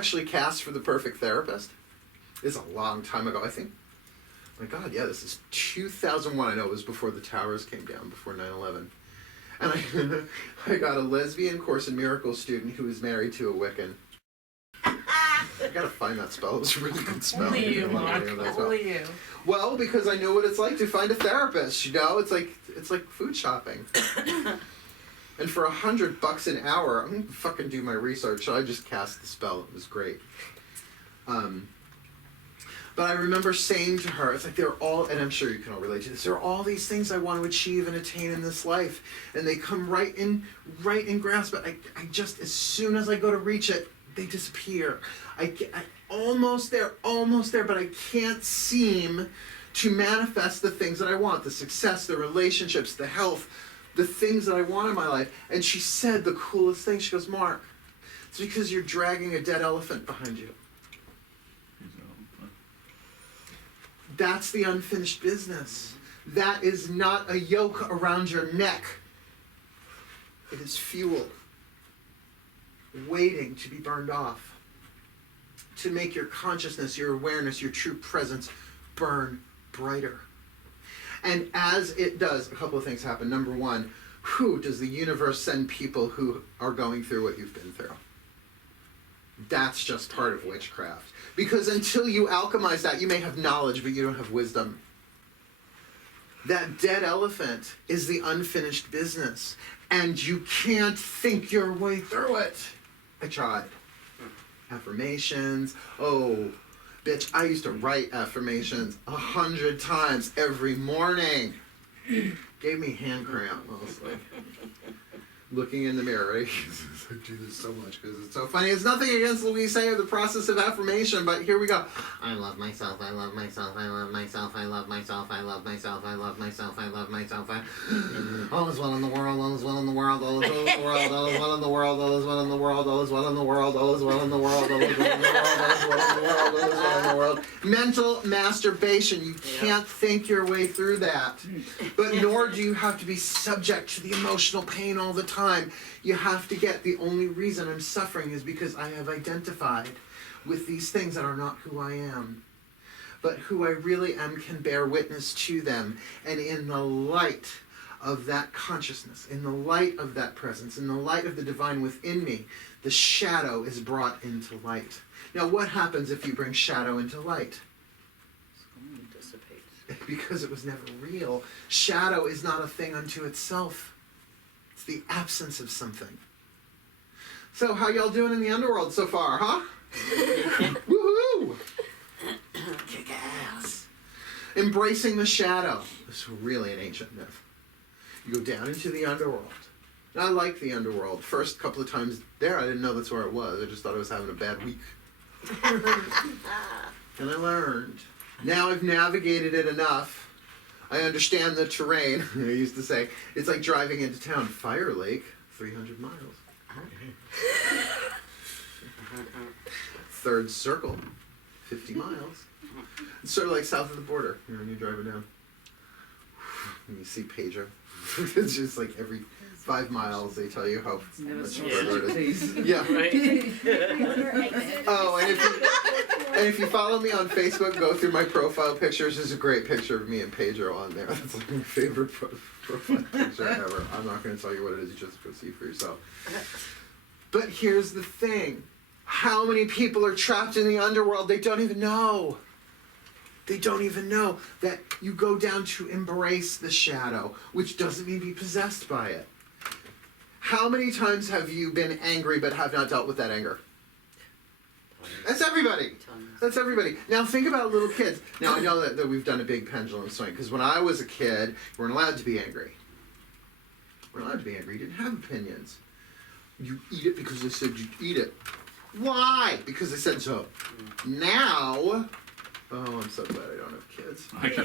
actually cast for The Perfect Therapist. It's a long time ago, I think. My God, yeah, this is 2001. I know it was before the towers came down, before 9/11. And I got a lesbian Course in Miracles student who was married to a Wiccan. I gotta find that spell. It was a really good spell. Only you, Mark. Only you. Well, because I know what it's like to find a therapist. You know, it's like food shopping. And for $100 an hour, I'm gonna fucking do my research. So I just cast the spell. It was great. But I remember saying to her, it's like they're all, and I'm sure you can all relate to this, there are all these things I want to achieve and attain in this life. And they come right in grasp, but I just, as soon as I go to reach it, they disappear. I almost there, but I can't seem to manifest the things that I want, the success, the relationships, the health, the things that I want in my life. And she said the coolest thing. She goes, Mark, it's because you're dragging a dead elephant behind you. That's the unfinished business. That is not a yoke around your neck. It is fuel waiting to be burned off, to make your consciousness, your awareness, your true presence burn brighter. And as it does, a couple of things happen. Number one, does the universe send people who are going through what you've been through? That's just part of witchcraft. Because until you alchemize that, you may have knowledge, but you don't have wisdom. That dead elephant is the unfinished business. And you can't think your way through it. I tried. Affirmations. Oh, bitch, I used to write affirmations 100 times every morning. Gave me hand cramp. I was like, looking in the mirror, right? I do this so much because it's so funny. It's nothing against Louise Hay or the process of affirmation, but here we go. I love myself, I love myself, I love myself, I love myself, I love myself, I love myself, I love myself. All is well in the world, all is well in the world, all is well in the world, all is well in the world, all is well in the world, all is well in the world, all is well in the world, all is well in the world, all is well in the world, all is well in the world. Mental masturbation. You can't think your way through that. But nor do you have to be subject to the emotional pain all the time. You have to get the only reason I'm suffering is because I have identified with these things that are not who I am. But who I really am can bear witness to them. And in the light of that consciousness, in the light of that presence, in the light of the divine within me, the shadow is brought into light. Now, what happens if you bring shadow into light? It dissipates. Because it was never real. Shadow is not a thing unto itself. It's the absence of something. So, how y'all doing in the underworld so far, huh? Woohoo! Kick ass. Embracing the shadow. This is really an ancient myth. You go down into the underworld. And I like the underworld. First couple of times there, I didn't know that's where it was. I just thought I was having a bad week. And I learned. Now I've navigated it enough. I understand the terrain. I used to say, it's like driving into town. Fire Lake, 300 miles. Third Circle, 50 miles. It's sort of like south of the border, you know, when you're driving down. And you see Pedro. It's just like every 5 miles they tell you how much further it is. Yeah. Right? Oh, and if you follow me on Facebook, go through my profile pictures. There's a great picture of me and Pedro on there. That's like my favorite profile picture ever. I'm not going to tell you what it is. You just go see for yourself. But here's the thing. How many people are trapped in the underworld? They don't even know. They don't even know that you go down to embrace the shadow, which doesn't mean be possessed by it. How many times have you been angry but have not dealt with that anger? That's everybody. That's everybody. Now think about little kids. Now I know that we've done a big pendulum swing, because when I was a kid, we weren't allowed to be angry. We weren't allowed to be angry. You didn't have opinions. You eat it because they said you eat it. Why? Because they said so. Now... Oh, I'm so glad I don't have kids. I could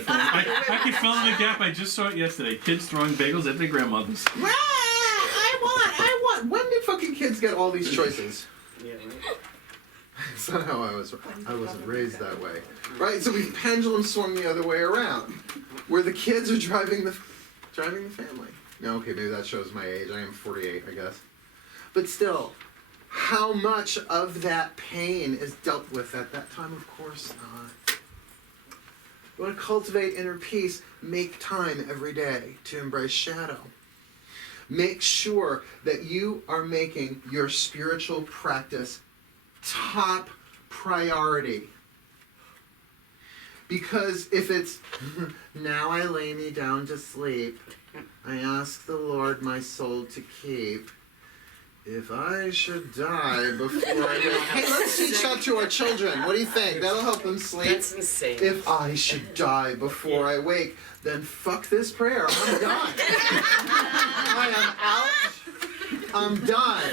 fill in the gap. I just saw it yesterday. Kids throwing bagels at their grandmothers. Well, I want. When did fucking kids get all these choices? Yeah, right. That's not how I wasn't raised that way. Right? So we've pendulum swung the other way around, where the kids are driving the family. No, okay, maybe that shows my age. I am 48, I guess. But still, How much of that pain is dealt with at that time? Of course not. You want to cultivate inner peace, make time every day to embrace shadow. Make sure that you are making your spiritual practice top priority. Because if it's, now I lay me down to sleep, I ask the Lord my soul to keep. If I should die before I go, hey, let's teach that to our children. What do you think? That'll help them sleep. That's insane. If I should die before I wake, then fuck this prayer. I'm done. I am out. I'm done.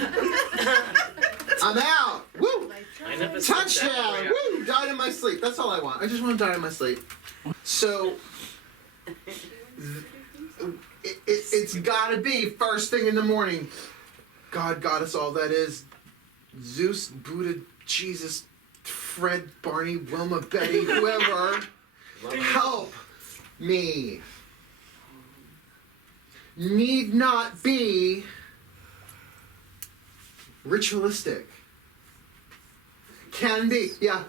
I'm out. Woo! I never said that Touchdown! prayer. Woo! Died in my sleep. That's all I want. I just want to die in my sleep. So, it's got to be first thing in the morning. God got us all. That is Zeus, Buddha, Jesus, Fred, Barney, Wilma, Betty, whoever. Help me. Need not be ritualistic. Can be. Yeah,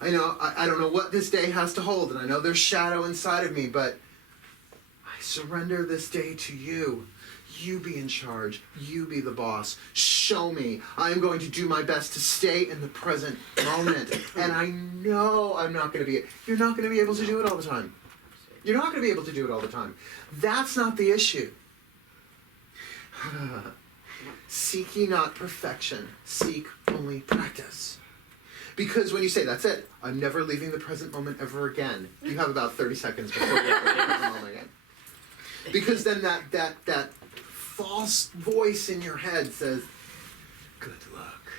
I know. I don't know what this day has to hold, and I know there's shadow inside of me, but I surrender this day to you. You be in charge. You be the boss. Show me. I'm going to do my best to stay in the present moment. And I know I'm not going to be... You're not going to be able to do it all the time. You're not going to be able to do it all the time. That's not the issue. Seek ye not perfection. Seek only practice. Because when you say, that's it, I'm never leaving the present moment ever again, you have about 30 seconds before you leave the present moment again. Because then that false voice in your head says, good luck.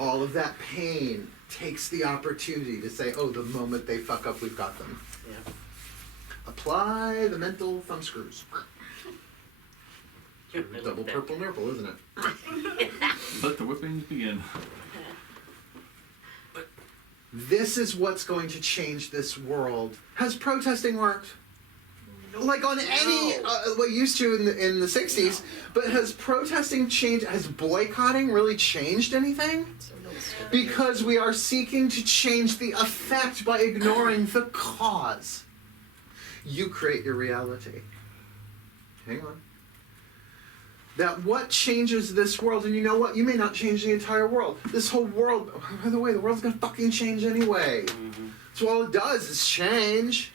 All of that pain takes the opportunity to say, oh, the moment they fuck up, we've got them. Yeah. Apply the mental thumb screws. Double purple nurple, isn't it? Let the whippings begin. This is what's going to change this world. Has protesting worked? Like on any, what used to in the 60s, but has protesting changed, has boycotting really changed anything? Because we are seeking to change the effect by ignoring the cause. You create your reality. Hang on. That what changes this world, and you know what? You may not change the entire world. This whole world, by the way, the world's gonna fucking change anyway. So all it does is change.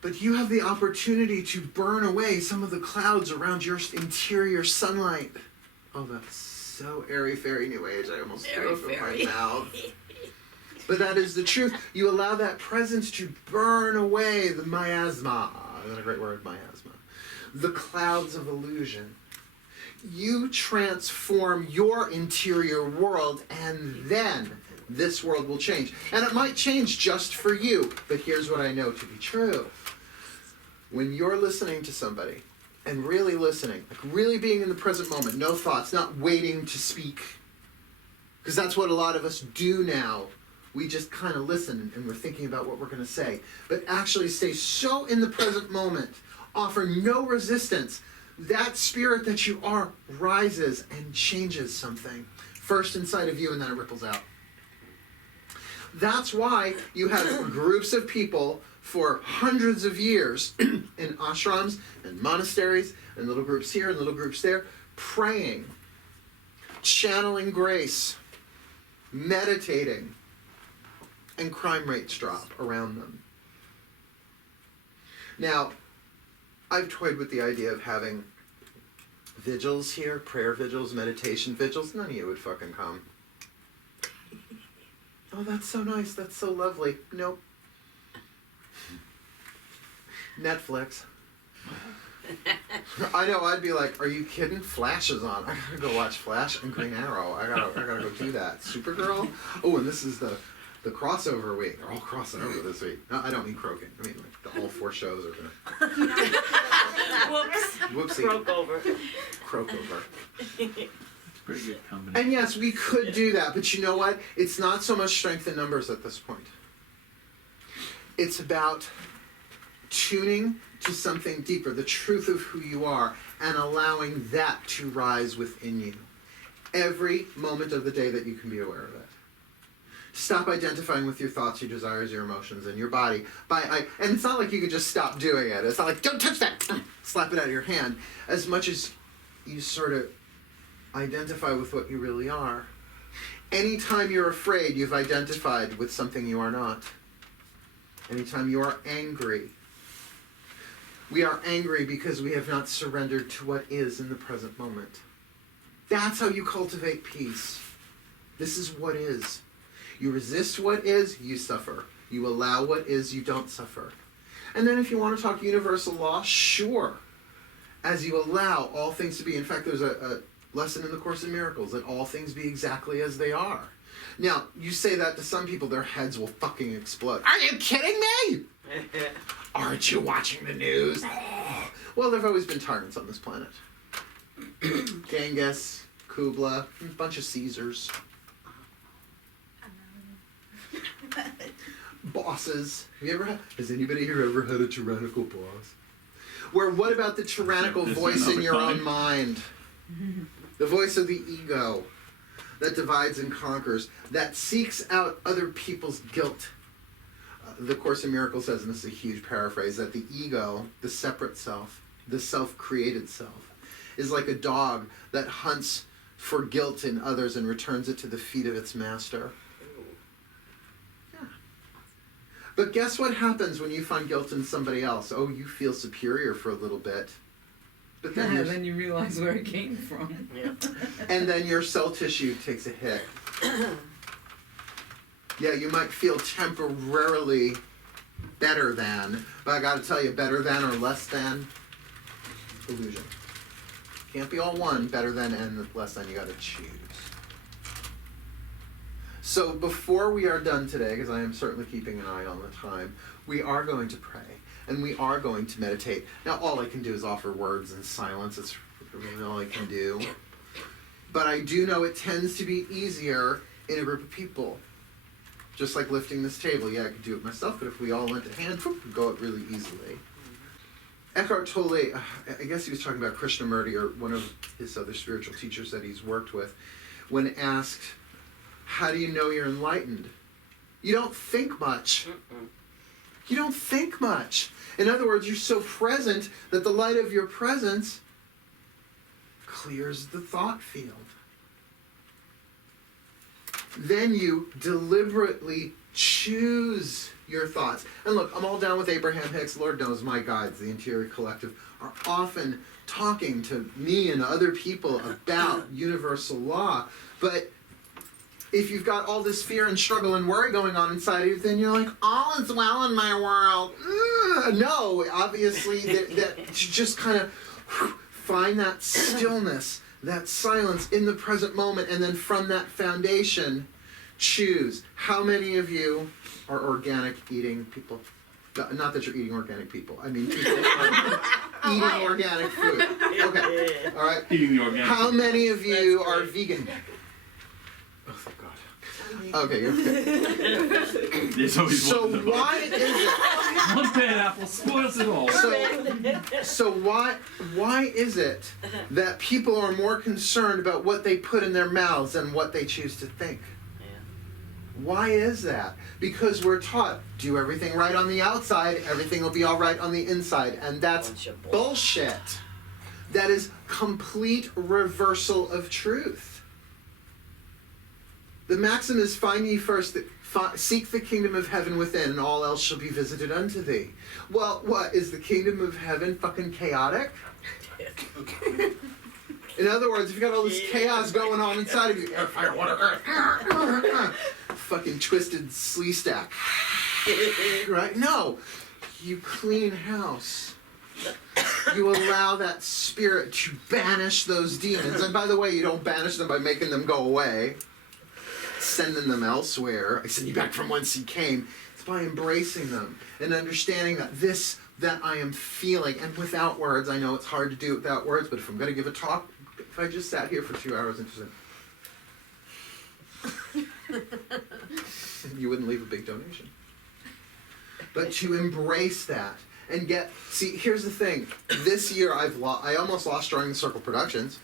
But you have the opportunity to burn away some of the clouds around your interior sunlight. Oh, that's so airy-fairy new age. I almost threw up in my mouth. But that is the truth. You allow that presence to burn away the miasma. Is that a great word, miasma? The clouds of illusion. You transform your interior world, and then this world will change. And it might change just for you, but here's what I know to be true. When you're listening to somebody, and really listening, like really being in the present moment, no thoughts, not waiting to speak, because that's what a lot of us do now. We just kind of listen, and we're thinking about what we're going to say. But actually stay so in the present moment, offer no resistance. That spirit that you are rises and changes something. First inside of you, and then it ripples out. That's why you have groups of people for hundreds of years in ashrams and monasteries and little groups here and little groups there, praying, channeling grace, meditating, and crime rates drop around them. Now, I've toyed with the idea of having vigils here, prayer vigils, meditation vigils. None of you would fucking come. Oh, that's so nice. That's so lovely. Nope. Netflix. I know, I'd be like, are you kidding? Flash is on. I gotta go watch Flash and Green Arrow. I gotta go do that. Supergirl? Oh, and this is the crossover week. They're all crossing over this week. No, I don't mean croaking. I mean, like, all 4 shows are gonna... Whoops. Whoopsie. Croak over. It's pretty good combination. And yes, we could do that, but you know what? It's not so much strength in numbers at this point. It's about tuning to something deeper, the truth of who you are, and allowing that to rise within you. Every moment of the day that you can be aware of it. Stop identifying with your thoughts, your desires, your emotions, and your body. And it's not like you can just stop doing it. It's not like, don't touch that! Slap it out of your hand. As much as you sort of identify with what you really are. Anytime you're afraid, you've identified with something you are not. Anytime you are angry, we are angry because we have not surrendered to what is in the present moment. That's how you cultivate peace. This is what is. You resist what is, you suffer. You allow what is, you don't suffer. And then if you want to talk universal law, sure. As you allow all things to be. In fact, there's a lesson in the Course in Miracles, that all things be exactly as they are. Now, you say that to some people, their heads will fucking explode. Are you kidding me? Aren't you watching the news? Well, there have always been tyrants on this planet. Genghis, Kubla, a bunch of Caesars. Bosses. Has anybody here ever had a tyrannical boss? Where what about the tyrannical voice in your own mind? The voice of the ego that divides and conquers, that seeks out other people's guilt. The Course in Miracles says, and this is a huge paraphrase, that the ego, the separate self, the self-created self, is like a dog that hunts for guilt in others and returns it to the feet of its master. Yeah. But guess what happens when you find guilt in somebody else? Oh, you feel superior for a little bit. But then you realize where it came from. Yeah. And then your cell tissue takes a hit. Yeah, you might feel temporarily better than, but I gotta tell you, better than or less than, illusion. Can't be all one, better than and less than, you gotta choose. So before we are done today, because I am certainly keeping an eye on the time, we are going to pray. And we are going to meditate. Now, all I can do is offer words and silence. It's really all I can do. But I do know it tends to be easier in a group of people. Just like lifting this table. Yeah, I could do it myself, but if we all lent a hand, we'd go it really easily. Eckhart Tolle, I guess he was talking about Krishnamurti, or one of his other spiritual teachers that he's worked with, when asked, how do you know you're enlightened? You don't think much. You don't think much. In other words, you're so present that the light of your presence clears the thought field. Then you deliberately choose your thoughts. And look, I'm all down with Abraham Hicks. Lord knows my guides, the Interior Collective, are often talking to me and other people about universal law. But if you've got all this fear and struggle and worry going on inside of you, then you're like, all is well in my world. No, obviously, that just kind of find that stillness, that silence in the present moment, and then from that foundation, choose. How many of you are organic eating people? Not that you're eating organic people. I mean, people are eating organic food. Okay, all right. Eating the organic. How many of you are vegan? Oh, thank God. Okay, you're okay. There's always So one in the why is it? One bad apple spoils it all. So why is it that people are more concerned about what they put in their mouths than what they choose to think? Why is that? Because we're taught, do everything right on the outside, everything will be all right on the inside. And that's bullshit. That is complete reversal of truth. The maxim is, find ye first, seek the kingdom of heaven within, and all else shall be visited unto thee. Well, what, is the kingdom of heaven fucking chaotic? In other words, if you got all this chaos going on inside of you, air, fire, water, earth, fucking twisted slee stack, right? No, you clean house. You allow that spirit to banish those demons. And by the way, you don't banish them by making them go away, sending them elsewhere. I send you back from whence you came. It's by embracing them and understanding that that I am feeling, and without words. I know it's hard to do it without words, but if I'm going to give a talk, if I just sat here for 2 hours and just you wouldn't leave a big donation. But to embrace that and get. See, here's the thing. This year I almost lost Drawing the Circle Productions.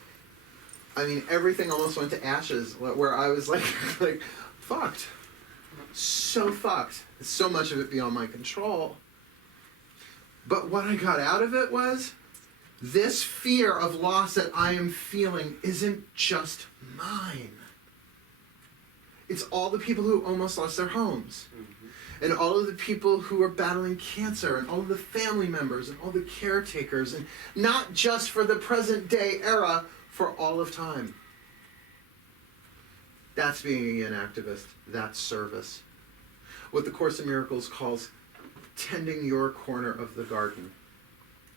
I mean, everything almost went to ashes. Where I was like fucked, so fucked. So much of it beyond my control. But what I got out of it was this fear of loss that I am feeling isn't just mine. It's all the people who almost lost their homes. And all of the people who are battling cancer, and all of the family members, and all the caretakers, and not just for the present day era, for all of time. That's being an activist. That's service. What the Course in Miracles calls tending your corner of the garden.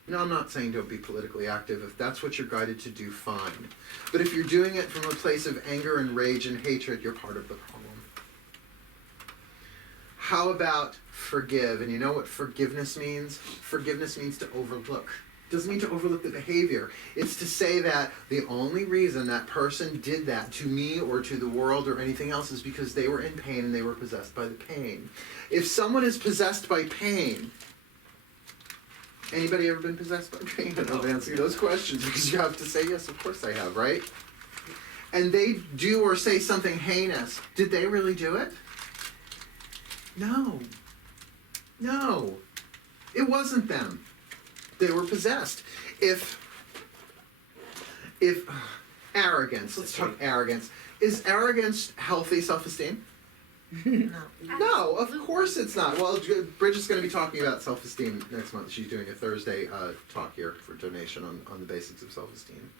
Now, I'm not saying don't be politically active. If that's what you're guided to do, fine. But if you're doing it from a place of anger and rage and hatred, you're part of the problem. How about forgive? And you know what forgiveness means? Forgiveness means to overlook. It doesn't mean to overlook the behavior. It's to say that the only reason that person did that to me or to the world or anything else is because they were in pain and they were possessed by the pain. If someone is possessed by pain, anybody ever been possessed by pain? I don't answer those questions because you have to say, yes, of course I have, right? And they do or say something heinous. Did they really do it? No. No. It wasn't them. They were possessed. If arrogance, let's talk arrogance. Is arrogance healthy self-esteem? No, of course it's not. Well, Bridget's going to be talking about self-esteem next month. She's doing a Thursday talk here for donation on the basics of self-esteem.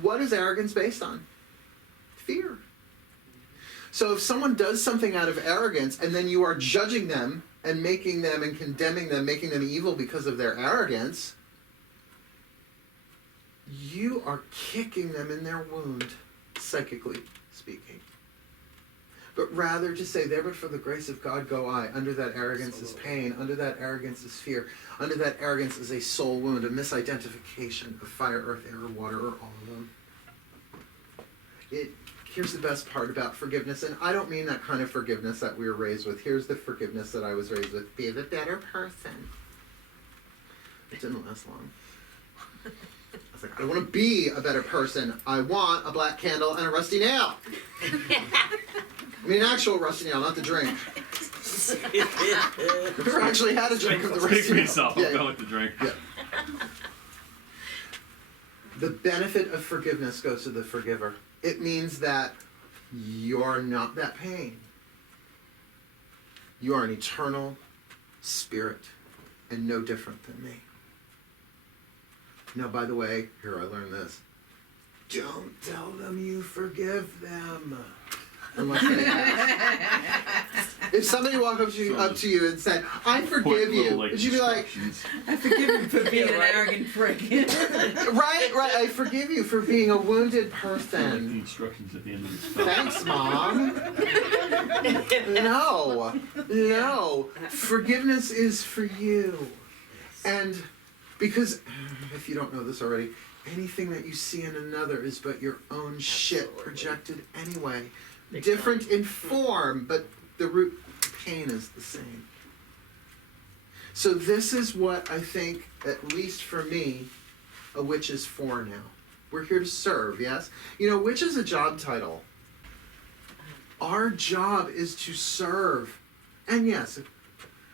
What is arrogance based on? Fear. So if someone does something out of arrogance and then you are judging them and making them and condemning them, making them evil because of their arrogance, you are kicking them in their wound, psychically speaking. But rather to say, there but for the grace of God go I. Under that arrogance is pain. Under that arrogance is fear. Under that arrogance is a soul wound, a misidentification of fire, earth, air, water, or all of them. Here's the best part about forgiveness, and I don't mean that kind of forgiveness that we were raised with. Here's the forgiveness that I was raised with. Be the better person. It didn't last long. I was like, I don't want to be a better person. I want a black candle and a rusty nail. I mean, an actual rusty nail, not the drink. I've never actually had a drink of the rusty nail. Speak for yourself. Yeah, I'll go with the drink. Yeah. The benefit of forgiveness goes to the forgiver. It means that you're not that pain. You are an eternal spirit and no different than me. Now, by the way, here I learned this. Don't tell them you forgive them. Unless they ask. If somebody walked up to you and said, I forgive you, would you be like, I forgive him for being an arrogant prick. right, I forgive you for being a wounded Like the person. instructions at the end of the spell. Thanks, Mom. No. Forgiveness is for you. And because, if you don't know this already, anything that you see in another is but your own shit projected anyway. Different in form, but the root pain is the same. So this is what I think, at least for me, a witch is for now. We're here to serve, yes? You know, witch is a job title. Our job is to serve. And yes, if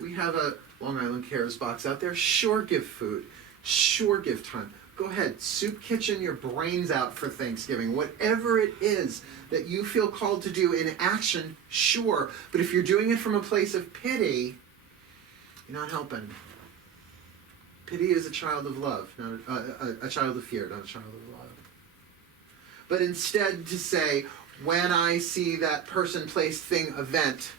we have a Long Island Cares box out there, sure give food, sure give time. Go ahead, soup kitchen your brains out for Thanksgiving. Whatever it is that you feel called to do in action, sure. But if you're doing it from a place of pity, you're not helping. Pity is a child of love, not a child of fear, not a child of love. But instead to say, when I see that person, place, thing, event,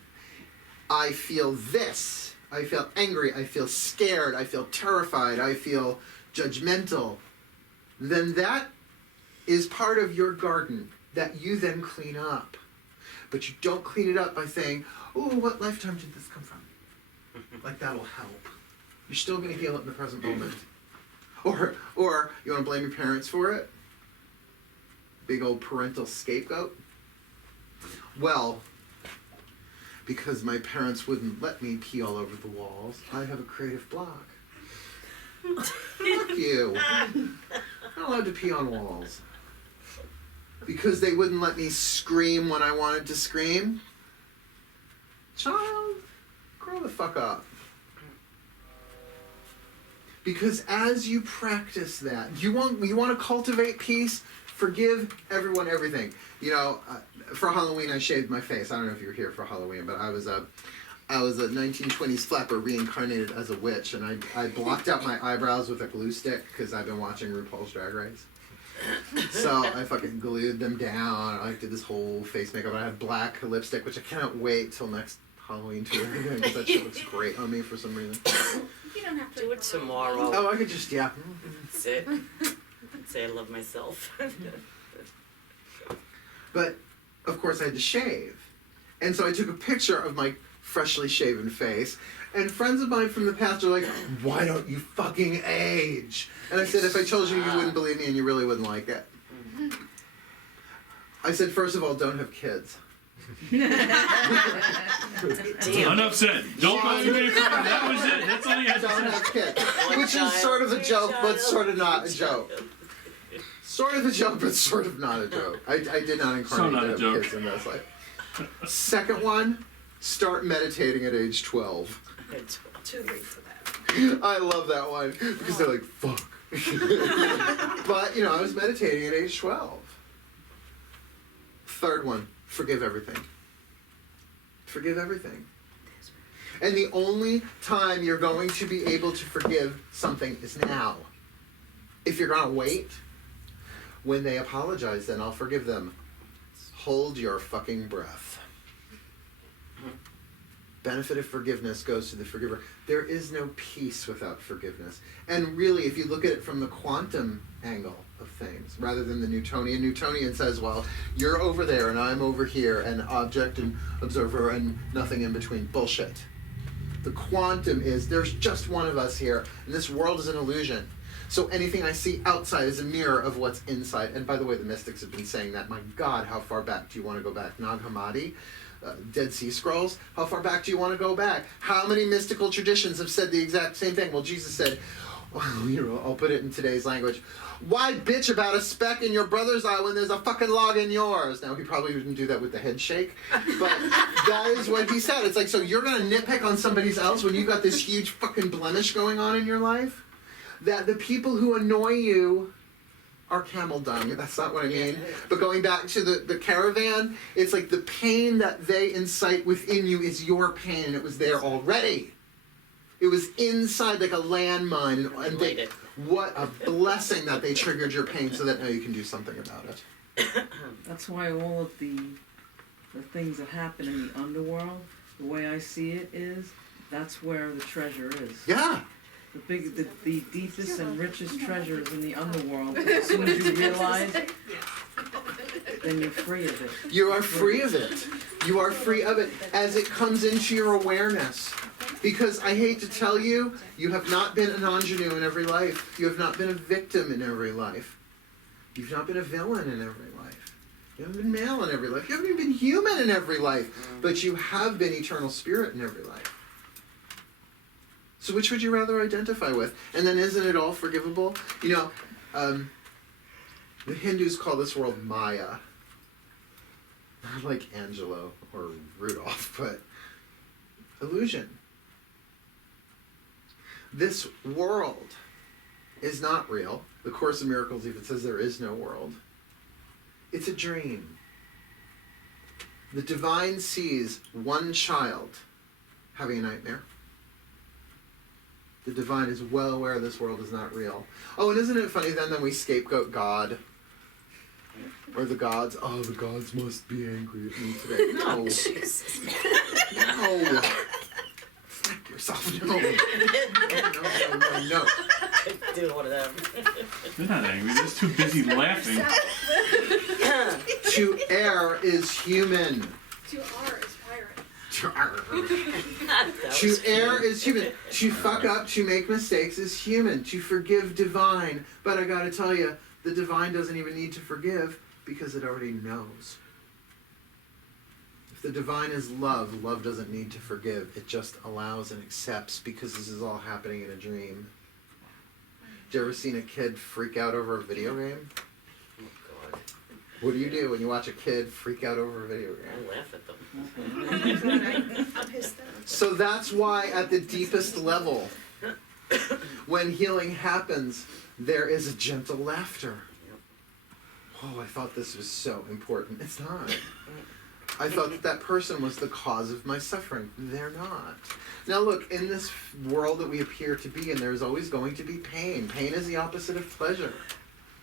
I feel this. I feel angry, I feel scared, I feel terrified, I feel judgmental. Then that is part of your garden that you then clean up. But you don't clean it up by saying, oh, what lifetime did this come from? Like that'll help. You're still going to heal it in the present moment. Or you want to blame your parents for it? Big old parental scapegoat? Well, because my parents wouldn't let me pee all over the walls, I have a creative block. Fuck you. I'm not allowed to pee on walls. Because they wouldn't let me scream when I wanted to scream. Child, grow the fuck up. Because as you practice that, you want to cultivate peace, forgive everyone everything. You know, for Halloween I shaved my face. I don't know if you were here for Halloween, but I was a 1920s flapper reincarnated as a witch, and I blocked out my eyebrows with a glue stick because I've been watching RuPaul's Drag Race. So I fucking glued them down. I did this whole face makeup. I had black lipstick, which I cannot wait till next Halloween to wear again because that shit looks great on me for some reason. You don't have to Do it tomorrow. Oh, I could just, yeah. That's it. Say I love myself. But, of course, I had to shave. And so I took a picture of my freshly shaven face. And friends of mine from the past are like, why don't you fucking age? And I said, if I told you, you wouldn't believe me and you really wouldn't like it. I said, first of all, don't have kids. Damn. Enough said. Don't go any further. That was it. That's all you had to Don't say. have kids. Which is sort of a joke, but sort of not a joke. Sort of a joke, but sort of not a joke. I did not incarnate not a joke. kids in this life. Second one, start meditating at age 12. too late for that. I love that one because they're like, fuck. But, you know, I was meditating at age 12. Third one, forgive everything. Forgive everything. And the only time you're going to be able to forgive something is now. If you're going to wait, when they apologize, then I'll forgive them. Hold your fucking breath. Benefit of forgiveness goes to the forgiver. There is no peace without forgiveness. And really, if you look at it from the quantum angle of things, rather than the Newtonian says, well, you're over there and I'm over here, and object and observer and nothing in between. Bullshit. The quantum is, there's just one of us here, and this world is an illusion. So anything I see outside is a mirror of what's inside. And by the way, the mystics have been saying that. My God, how far back do you want to go back? Nag Hammadi? Dead Sea Scrolls? How far back do you want to go back? How many mystical traditions have said the exact same thing? Well, Jesus said, well, you know, I'll put it in today's language. Why bitch about a speck in your brother's eye when there's a fucking log in yours? Now, he probably didn't do that with the head shake, but that is what he said. It's like, so you're going to nitpick on somebody else when you've got this huge fucking blemish going on in your life? That the people who annoy you are camel dung. That's not what I mean. But going back to the caravan, it's like the pain that they incite within you is your pain, and it was there already. It was inside like a landmine. And what a blessing that they triggered your pain so that now you can do something about it. That's why all of the things that happen in the underworld, the way I see it is, that's where the treasure is. Yeah. The deepest and richest treasure is in the underworld. As soon as you realize, then you're free of it. You are free of it. You are free of it as it comes into your awareness. Because I hate to tell you, you have not been an ingenue in every life. You have not been a victim in every life. You've not been a villain in every life. You haven't been male in every life. You haven't even been human in every life. But you have been eternal spirit in every life. So which would you rather identify with? And then isn't it all forgivable? You know, the Hindus call this world Maya. Not like Angelo or Rudolph, but illusion. This world is not real. The Course in Miracles even says there is no world. It's a dream. The divine sees one child having a nightmare. The divine is well aware this world is not real. Oh, and isn't it funny then that we scapegoat God? Or the gods, oh, the gods must be angry at me today. No. No. Fuck yourself, no. No. Do one of them. They're not angry. They're just too busy laughing. To err is human. To R is pirate. To err is human. To fuck up, to make mistakes is human. To forgive, divine. But I gotta tell you, the divine doesn't even need to forgive because it already knows. If the divine is love, love doesn't need to forgive. It just allows and accepts because this is all happening in a dream. you ever seen a kid freak out over a video game? Oh God. What do you do when you watch a kid freak out over a video I game? laugh at them. I'm hysterical. So that's why at the deepest level, when healing happens, there is a gentle laughter. Oh, I thought this was so important. It's not. I thought that person was the cause of my suffering. They're not. Now look, in this world that we appear to be in, there's always going to be pain. Pain is the opposite of pleasure.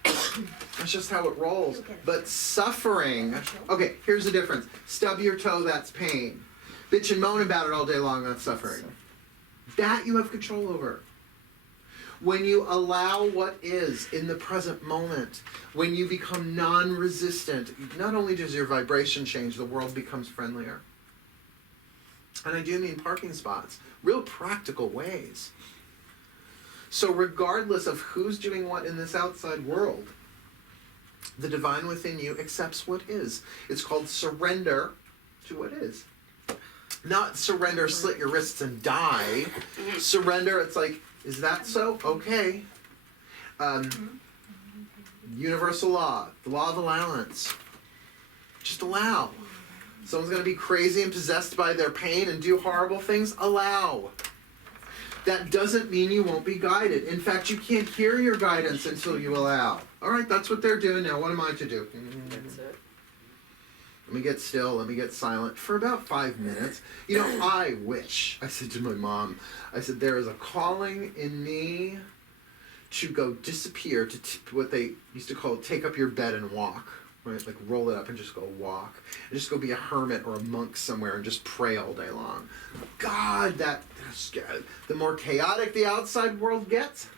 That's just how it rolls. But suffering, okay, here's the difference. Stub your toe, that's pain. Bitch and moan about it all day long, that's suffering. That you have control over. When you allow what is in the present moment, when you become non-resistant, not only does your vibration change, the world becomes friendlier. And I do mean parking spots, real practical ways. So regardless of who's doing what in this outside world, the divine within you accepts what is. It's called surrender to what is. Not surrender, slit your wrists and die. Surrender, it's like, is that so? Okay. Universal law, the law of allowance. Just allow. Someone's going to be crazy and possessed by their pain and do horrible things. Allow. That doesn't mean you won't be guided. In fact, you can't hear your guidance until you allow. All right, that's what they're doing now. What am I to do? That's it. Let me get still, let me get silent for about 5 minutes. You know, I wish, I said to my mom, I said, there is a calling in me to go disappear, to what they used to call take up your bed and walk, right? Like roll it up and just go walk. And just go be a hermit or a monk somewhere and just pray all day long. God, the more chaotic the outside world gets,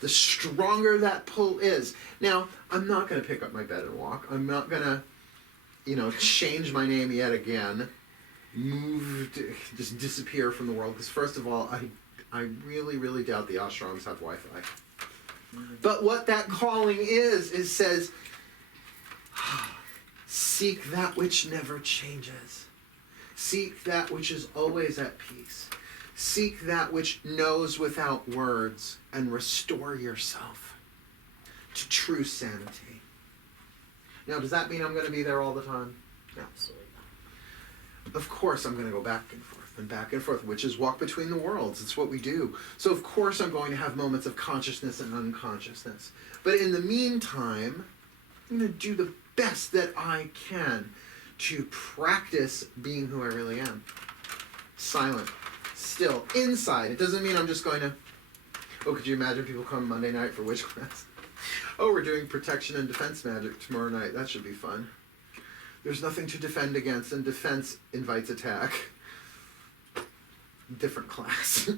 the stronger that pull is. Now, I'm not going to pick up my bed and walk. I'm not going to change my name yet again, just disappear from the world. Because first of all, I really, really doubt the ashrams have Wi-Fi. But what that calling is says, seek that which never changes. Seek that which is always at peace. Seek that which knows without words and restore yourself to true sanity. Now, does that mean I'm going to be there all the time? No. Absolutely not. Of course I'm going to go back and forth, which is walk between the worlds. It's what we do. So of course I'm going to have moments of consciousness and unconsciousness. But in the meantime, I'm going to do the best that I can to practice being who I really am. Silent. Still. Inside. It doesn't mean I'm just going to... Oh, could you imagine people come Monday night for witch class? Oh, we're doing protection and defense magic tomorrow night. That should be fun. There's nothing to defend against, and defense invites attack. Different class.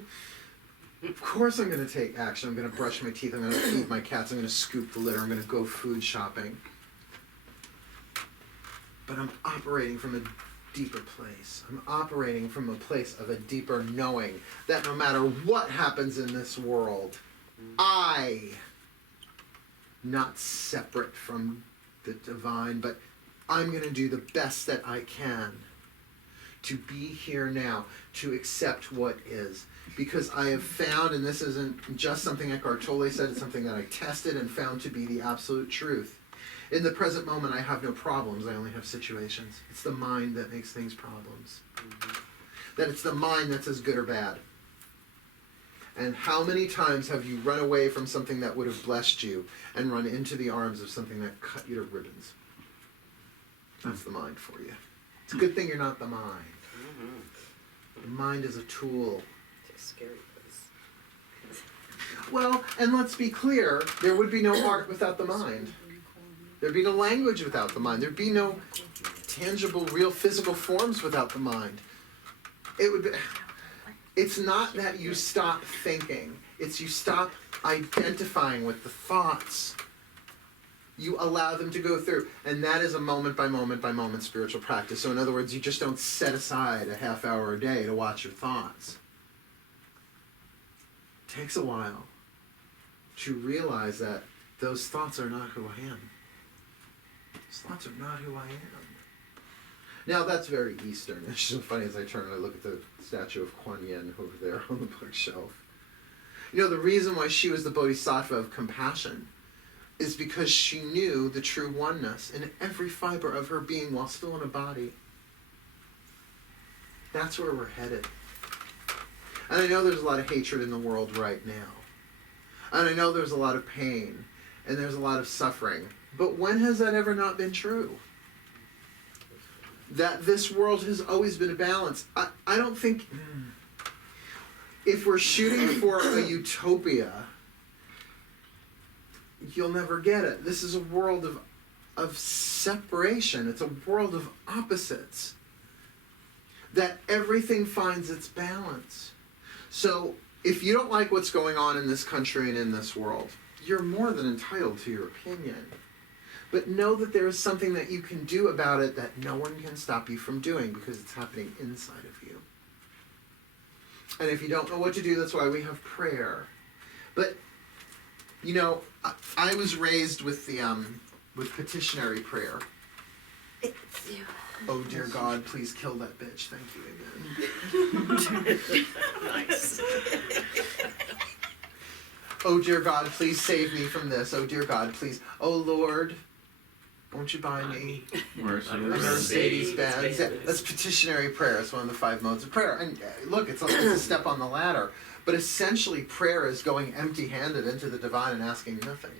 Of course I'm going to take action. I'm going to brush my teeth. I'm going to feed my cats. I'm going to scoop the litter. I'm going to go food shopping. But I'm operating from a deeper place. I'm operating from a place of a deeper knowing that no matter what happens in this world, not separate from the divine, but I'm going to do the best that I can to be here now, to accept what is. Because I have found, and this isn't just something Eckhart Tolle said, it's something that I tested and found to be the absolute truth. In the present moment, I have no problems, I only have situations. It's the mind that makes things problems. That it's the mind that says good or bad. And how many times have you run away from something that would have blessed you and run into the arms of something that cut you to ribbons? That's the mind for you. It's a good thing you're not the mind. The mind is a tool. It's a scary place. Well, and let's be clear, there would be no art without the mind. There'd be no language without the mind. There'd be no tangible, real physical forms without the mind. It would be... It's not that you stop thinking. It's you stop identifying with the thoughts. You allow them to go through. And that is a moment by moment by moment spiritual practice. So in other words, you just don't set aside a half hour a day to watch your thoughts. It takes a while to realize that those thoughts are not who I am. Those thoughts are not who I am. Now that's very Eastern. It's so funny as I turn and I look at the statue of Kuan Yin over there on the bookshelf. You know, the reason why she was the bodhisattva of compassion is because she knew the true oneness in every fiber of her being while still in a body. That's where we're headed. And I know there's a lot of hatred in the world right now. And I know there's a lot of pain. And there's a lot of suffering. But when has that ever not been true? That this world has always been a balance. I don't think... If we're shooting for a utopia, you'll never get it. This is a world of separation. It's a world of opposites. That everything finds its balance. So if you don't like what's going on in this country and in this world, you're more than entitled to your opinion. But know that there is something that you can do about it that no one can stop you from doing because it's happening inside of you. And if you don't know what to do, that's why we have prayer. But, you know, I was raised with the with petitionary prayer. It's you. Oh dear God, please kill that bitch. Thank you, amen. Nice. Oh dear God, please save me from this. Oh dear God, please. Oh Lord, won't you buy me Mercy. a Mercedes-Benz? Yeah, that's petitionary prayer. It's one of the 5 modes of prayer. And look, it's a step on the ladder. But essentially, prayer is going empty-handed into the divine and asking nothing.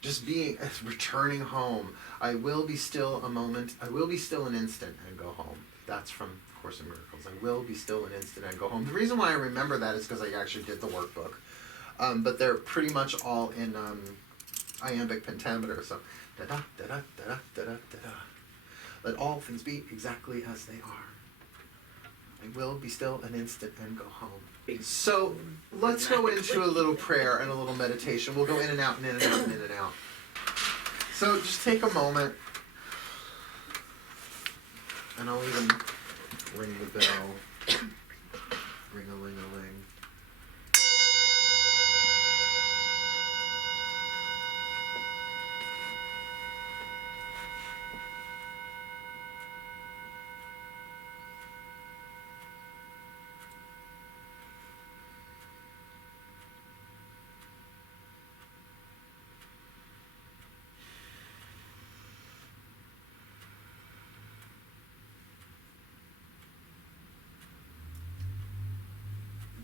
Just being, returning home. I will be still a moment. I will be still an instant and go home. That's from Course in Miracles. I will be still an instant and go home. The reason why I remember that is because I actually did the workbook. But they're pretty much all in iambic pentameter. So, da-da, da-da, da-da, da-da, da-da. Let all things be exactly as they are. I will be still an instant and go home. So, let's go into a little prayer and a little meditation. We'll go in and out and in and out and in and out. So, just take a moment. And I'll even ring the bell. Ring-a-ling-a-ling.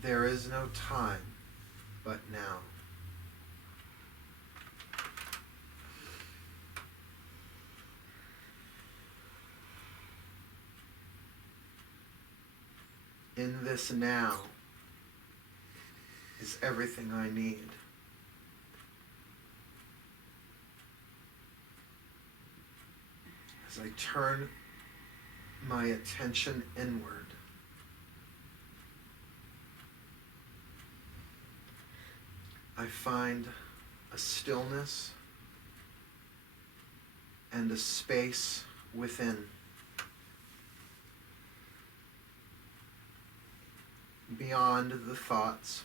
There is no time but now. In this now is everything I need. As I turn my attention inward, I find a stillness and a space within. Beyond the thoughts,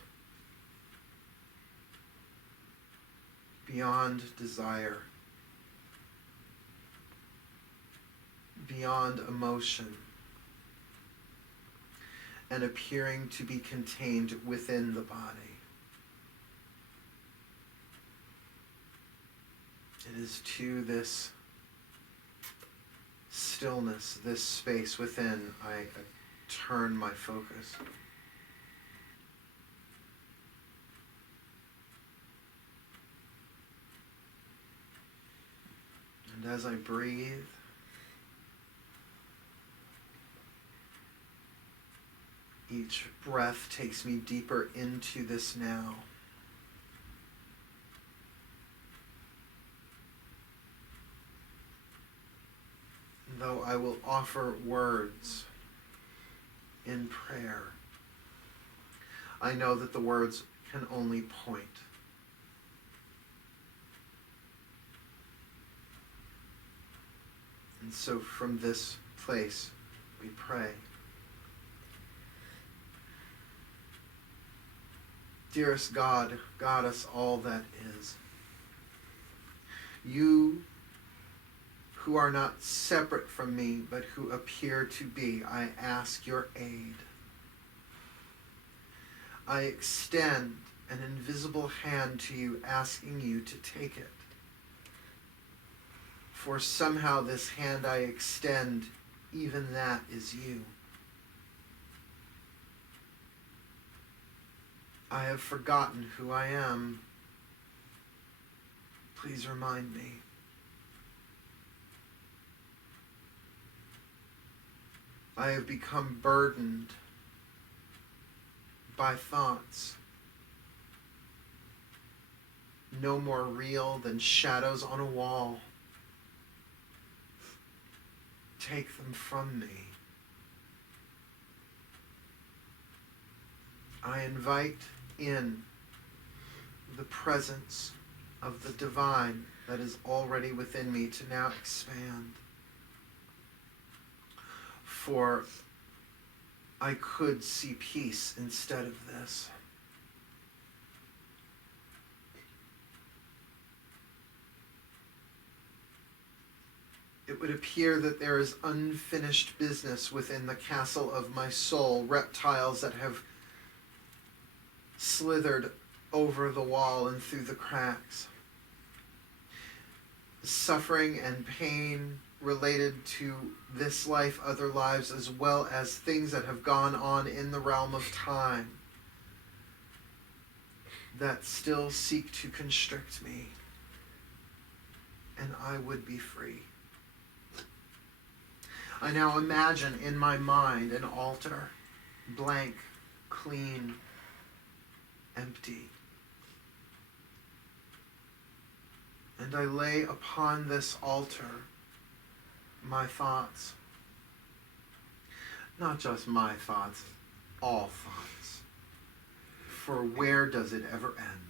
beyond desire, beyond emotion, and appearing to be contained within the body. It is to this stillness, this space within, I turn my focus. And as I breathe, each breath takes me deeper into this now. Though I will offer words in prayer, I know that the words can only point. And so from this place, we pray. Dearest God, Goddess, all that is, you who are not separate from me, but who appear to be, I ask your aid. I extend an invisible hand to you, asking you to take it. For somehow this hand I extend, even that is you. I have forgotten who I am. Please remind me. I have become burdened by thoughts no more real than shadows on a wall. Take them from me. I invite in the presence of the divine that is already within me to now expand. For I could see peace instead of this. It would appear that there is unfinished business within the castle of my soul, reptiles that have slithered over the wall and through the cracks. Suffering and pain related to this life, other lives, as well as things that have gone on in the realm of time that still seek to constrict me. And I would be free. I now imagine in my mind an altar, blank, clean, empty. And I lay upon this altar my thoughts. Not just my thoughts, all thoughts. For where does it ever end?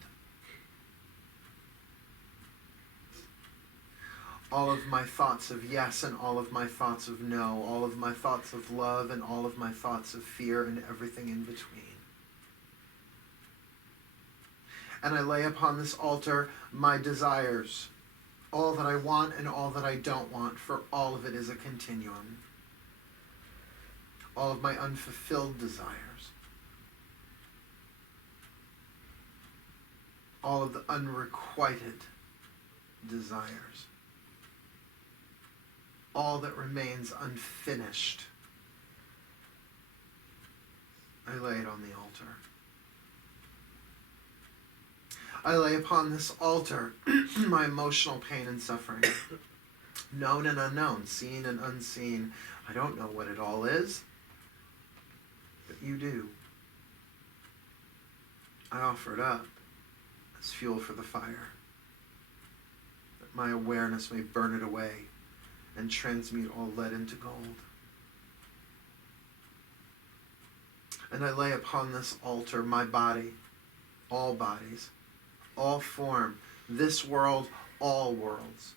All of my thoughts of yes and all of my thoughts of no, all of my thoughts of love and all of my thoughts of fear and everything in between. And I lay upon this altar my desires, all that I want and all that I don't want, for all of it is a continuum. All of my unfulfilled desires. All of the unrequited desires. All that remains unfinished. I lay it on the altar. I lay upon this altar my emotional pain and suffering, known and unknown, seen and unseen. I don't know what it all is, but you do. I offer it up as fuel for the fire, that my awareness may burn it away and transmute all lead into gold. And I lay upon this altar my body, all bodies, all form, this world, all worlds,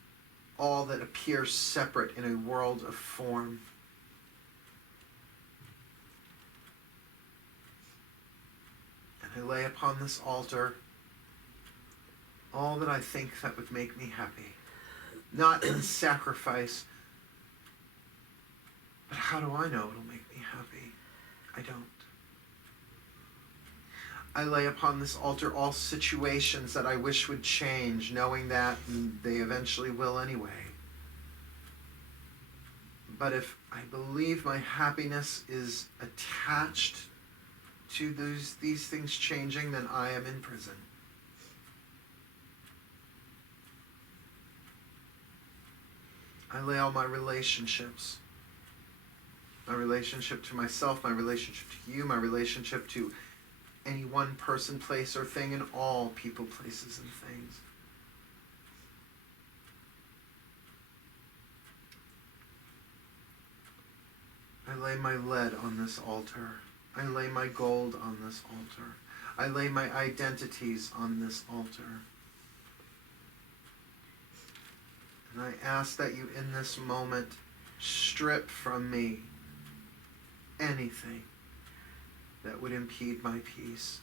all that appears separate in a world of form. And I lay upon this altar all that I think that would make me happy. Not in sacrifice, but how do I know it'll make me happy? I don't. I lay upon this altar all situations that I wish would change, knowing that they eventually will anyway. But if I believe my happiness is attached to these things changing, then I am in prison. I lay all my relationships. My relationship to myself, my relationship to you, my relationship to any one person, place, or thing, and all people, places, and things. I lay my lead on this altar. I lay my gold on this altar. I lay my identities on this altar. And I ask that you in this moment strip from me anything that would impede my peace.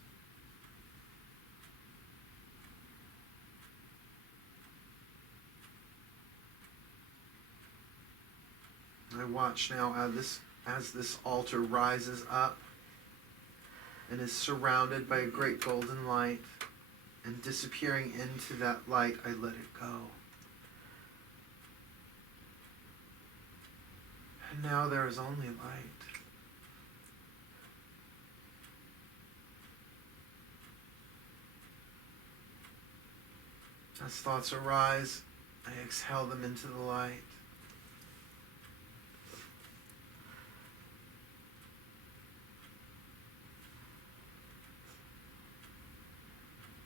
I watch now as this altar rises up and is surrounded by a great golden light, and disappearing into that light, I let it go. And now there is only light. As thoughts arise, I exhale them into the light.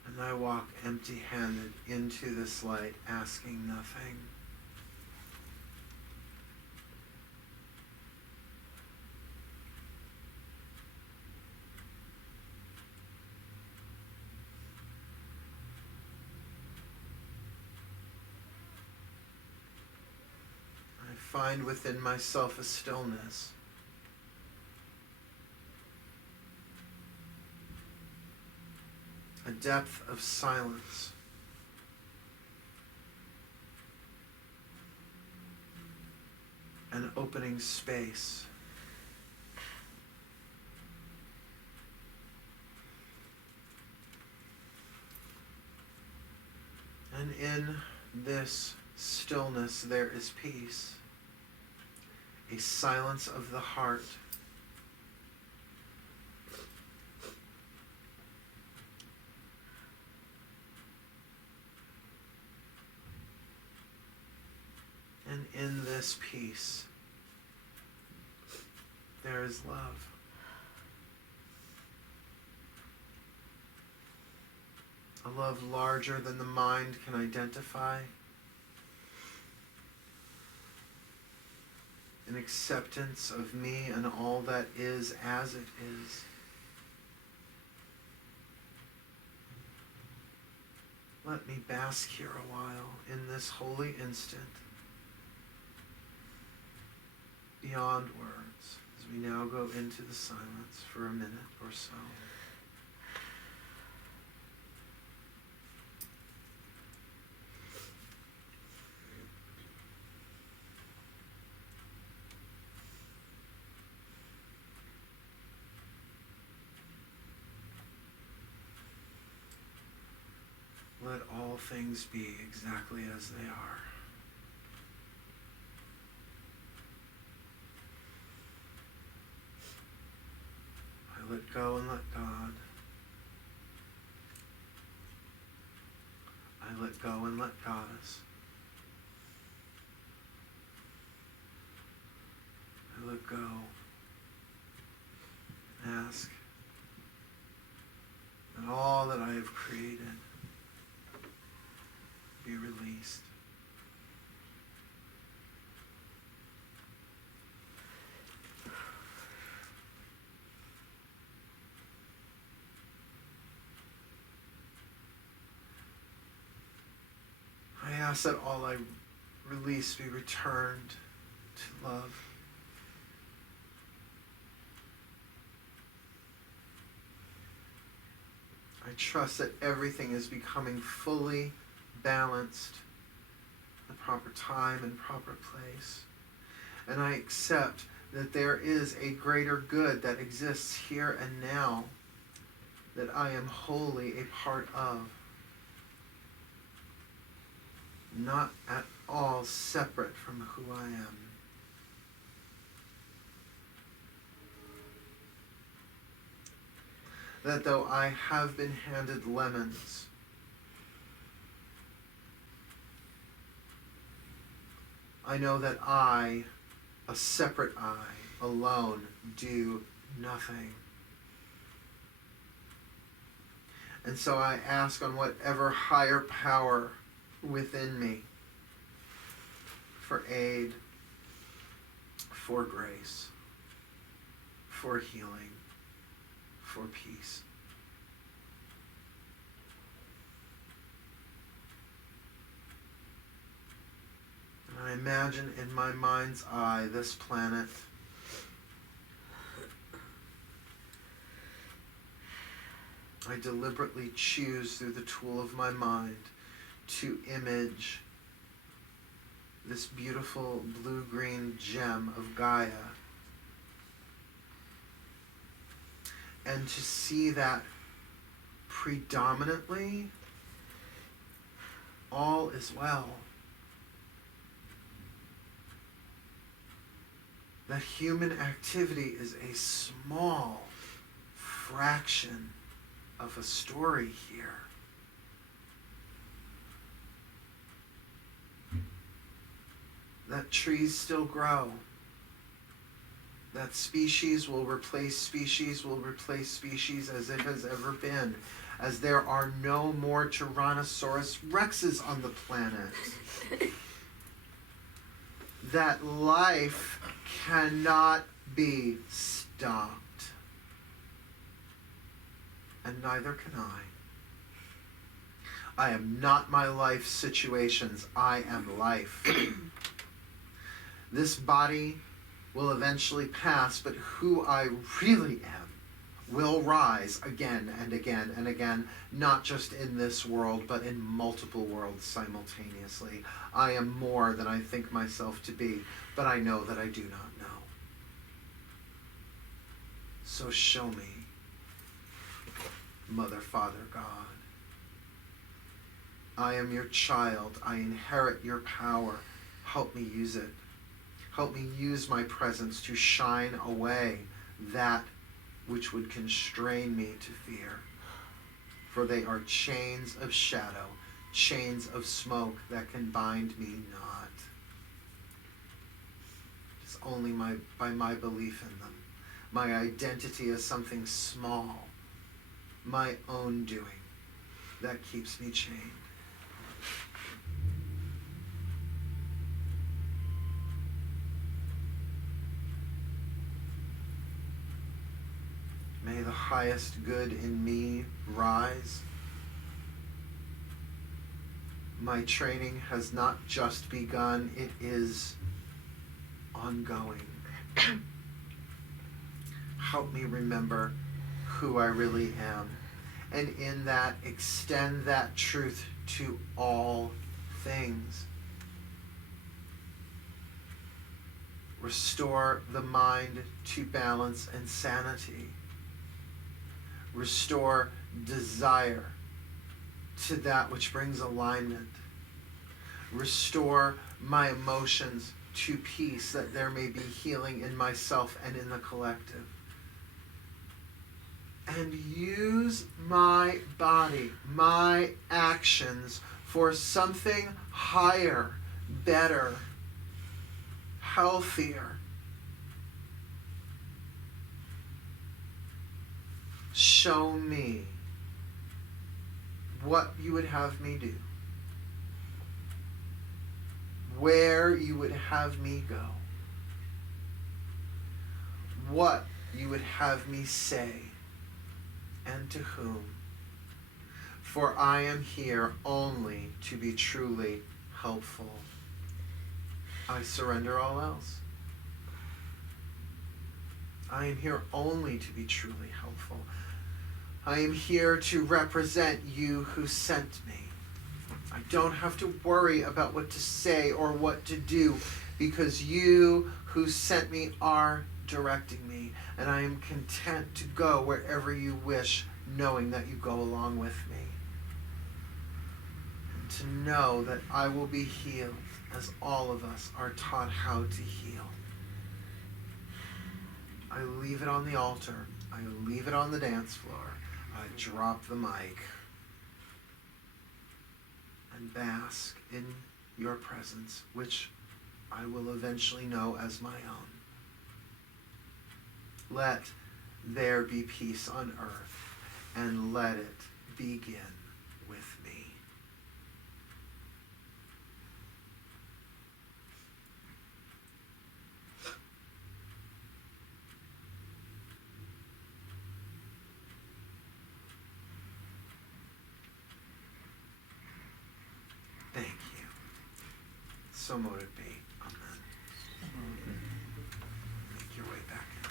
And I walk empty-handed into this light, asking nothing. I find within myself a stillness. A depth of silence. An opening space. And in this stillness there is peace. A silence of the heart. And in this peace, there is love. A love larger than the mind can identify. An acceptance of me and all that is as it is. Let me bask here a while in this holy instant, beyond words, as we now go into the silence for a minute or so. Let all things be exactly as they are. I let go and let God. I let go and let Goddess. I let go and ask that all that I have created be released. I ask that all I release be returned to love. I trust that everything is becoming fully balanced, the proper time and proper place. And I accept that there is a greater good that exists here and now that I am wholly a part of. Not at all separate from who I am. That though I have been handed lemons, I know that I, a separate I, alone, do nothing. And so I ask on whatever higher power within me for aid, for grace, for healing, for peace. And I imagine in my mind's eye this planet I deliberately choose through the tool of my mind to image this beautiful blue-green gem of Gaia. and to see that predominantly all is well. That human activity is a small fraction of a story here. That trees still grow. That species will replace species as it has ever been. As there are no more Tyrannosaurus Rexes on the planet. That life cannot be stopped. And neither can I. I am not my life situations. I am life. This body will eventually pass, but who I really am will rise again and again and again, not just in this world, but in multiple worlds simultaneously. I am more than I think myself to be, but I know that I do not know. So show me, Mother, Father, God. I am your child. I inherit your power. Help me use it. Help me use my presence to shine away that which would constrain me to fear. For they are chains of shadow, chains of smoke that can bind me not. It's only by my belief in them. My identity as something small, my own doing, that keeps me chained. May the highest good in me rise. My training has not just begun, it is ongoing. Help me remember who I really am, and in that extend that truth to all things. Restore the mind to balance and sanity. Restore desire to that which brings alignment. Restore my emotions to peace, that there may be healing in myself and in the collective. And use my body, my actions, for something higher, better, healthier. Show me what you would have me do, where you would have me go, what you would have me say, and to whom. For I am here only to be truly helpful. I surrender all else. I am here only to be truly helpful. I am here to represent you who sent me. I don't have to worry about what to say or what to do, because you who sent me are directing me, and I am content to go wherever you wish, knowing that you go along with me. And to know that I will be healed as all of us are taught how to heal. I leave it on the altar. I leave it on the dance floor. I drop the mic and bask in your presence, which I will eventually know as my own. Let there be peace on earth, and let it begin with me. Thank you. So mote it be. Amen. Make your way back in.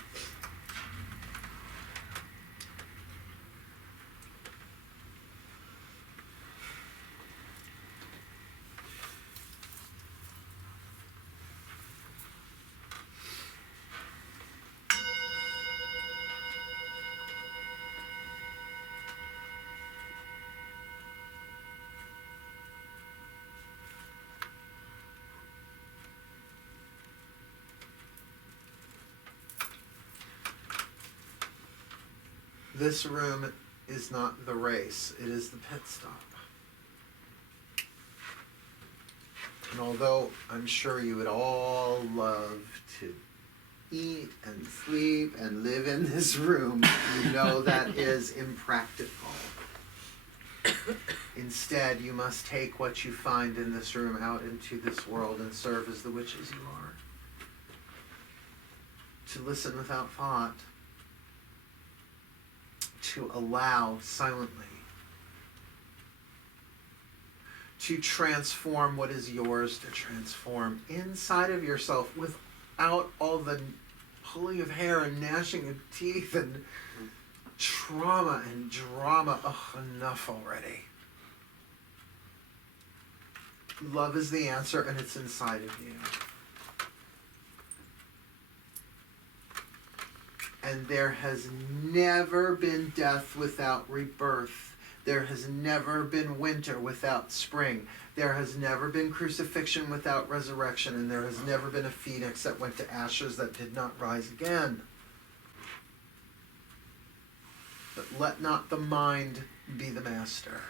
This room is not the race, it is the pit stop. And although I'm sure you would all love to eat and sleep and live in this room, you know that is impractical. Instead, you must take what you find in this room out into this world and serve as the witches you are. To listen without thought. To allow silently. To transform what is yours to transform inside of yourself without all the pulling of hair and gnashing of teeth and trauma and drama. Oh, enough already. Love is the answer, and it's inside of you. And there has never been death without rebirth. There has never been winter without spring. There has never been crucifixion without resurrection. And there has never been a phoenix that went to ashes that did not rise again. But let not the mind be the master.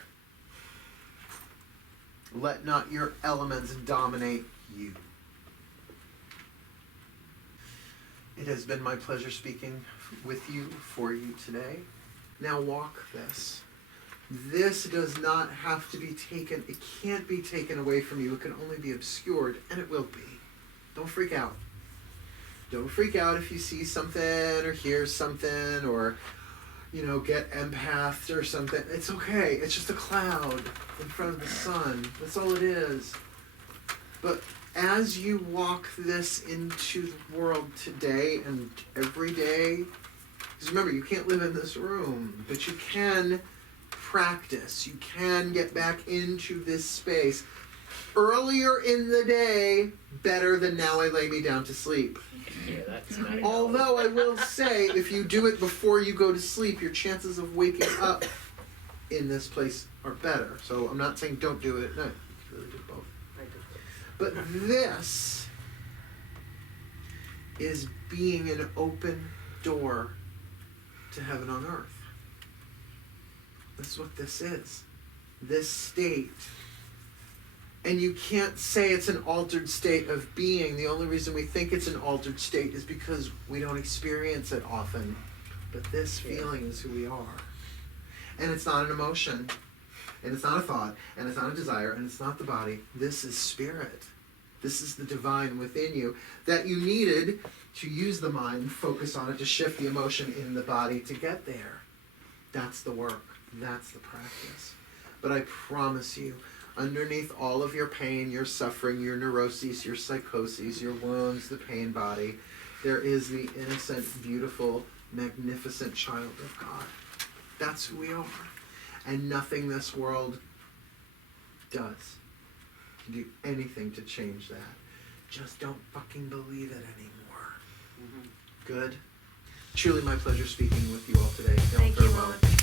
Let not your elements dominate you. It has been my pleasure speaking with you, for you today. Now walk this. This does not have to be taken, it can't be taken away from you. It can only be obscured, and it will be. Don't freak out. Don't freak out if you see something or hear something or, get empathed or something. It's okay. It's just a cloud in front of the sun. That's all it is. But as you walk this into the world today and every day, because remember, you can't live in this room, but you can practice. You can get back into this space. Earlier in the day, better than now I lay me down to sleep. Yeah, that's not it. Although I will say, if you do it before you go to sleep, your chances of waking up in this place are better. So I'm not saying don't do it at night. You can really do both. I do. But this is being an open door to heaven on earth. That's what this is. This state. And you can't say it's an altered state of being. The only reason we think it's an altered state is because we don't experience it often. But this feeling is who we are. And it's not an emotion. And it's not a thought. And it's not a desire. And it's not the body. This is spirit. This is the divine within you that you needed to use the mind, focus on it, to shift the emotion in the body to get there. That's the work. That's the practice. But I promise you, underneath all of your pain, your suffering, your neuroses, your psychoses, your wounds, the pain body, there is the innocent, beautiful, magnificent child of God. That's who we are. And nothing this world does can do anything to change that. Just don't fucking believe it anymore. Good? Truly my pleasure speaking with you all today. Thank you, Lord.